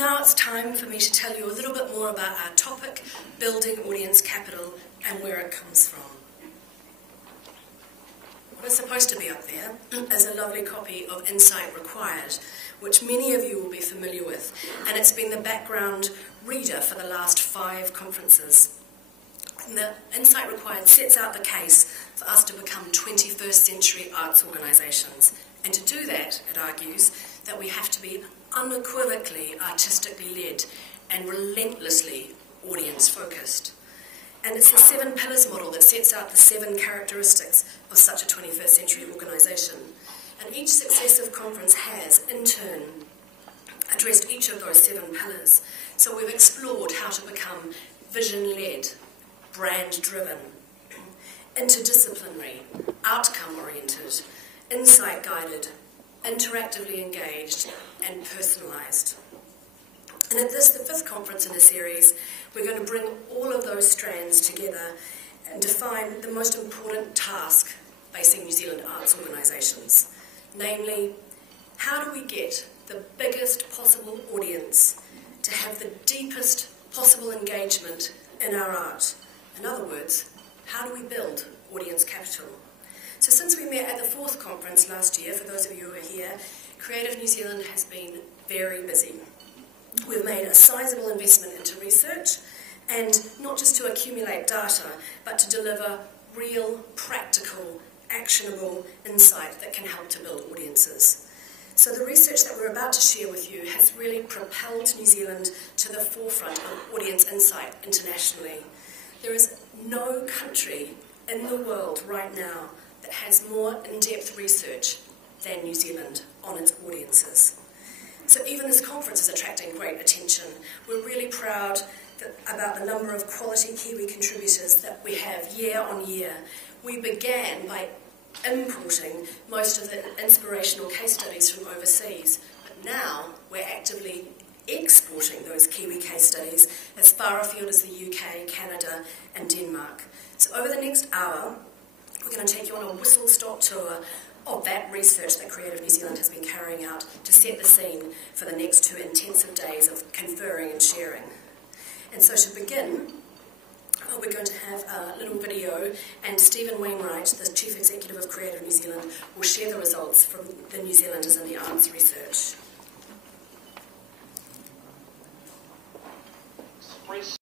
Now it's time for me to tell you a little bit more about our topic, building audience capital, and where it comes from. What's supposed to be up there is a lovely copy of Insight Required, which many of you will be familiar with, and it's been the background reader for the last 5 conferences. And the Insight Required sets out the case for us to become 21st century arts organisations. And to do that, it argues, that we have to be unequivocally artistically led and relentlessly audience-focused. And it's the 7 pillars model that sets out the 7 characteristics of such a 21st century organisation. And each successive conference has, in turn, addressed each of those 7 pillars. So we've explored how to become vision-led, brand-driven, interdisciplinary, outcome-oriented, insight-guided, interactively engaged, and personalised. And at this, the 5th conference in the series, we're going to bring all of those strands together and define the most important task facing New Zealand arts organisations. Namely, how do we get the biggest possible audience to have the deepest possible engagement in our art? In other words, how do we build audience capital? So since we met at the 4th conference last year, for those of you who are here, Creative New Zealand has been very busy. We've made a sizable investment into research, and not just to accumulate data, but to deliver real, practical, actionable insight that can help to build audiences. So the research that we're about to share with you has really propelled New Zealand to the forefront of audience insight internationally. There is no country in the world right now that has more in-depth research than New Zealand on its audiences. So even this conference is attracting great attention. We're really proud about the number of quality Kiwi contributors that we have year on year. We began by importing most of the inspirational case studies from overseas, but now we're actively exporting those Kiwi case studies as far afield as the UK, Canada, and Denmark. So over the next hour, we're going to take you on a whistle-stop tour of that research that Creative New Zealand has been carrying out to set the scene for the next 2 intensive days of conferring and sharing. And so to begin, we're going to have a little video, and Stephen Wainwright, the Chief Executive of Creative New Zealand, will share the results from the New Zealanders in the Arts research.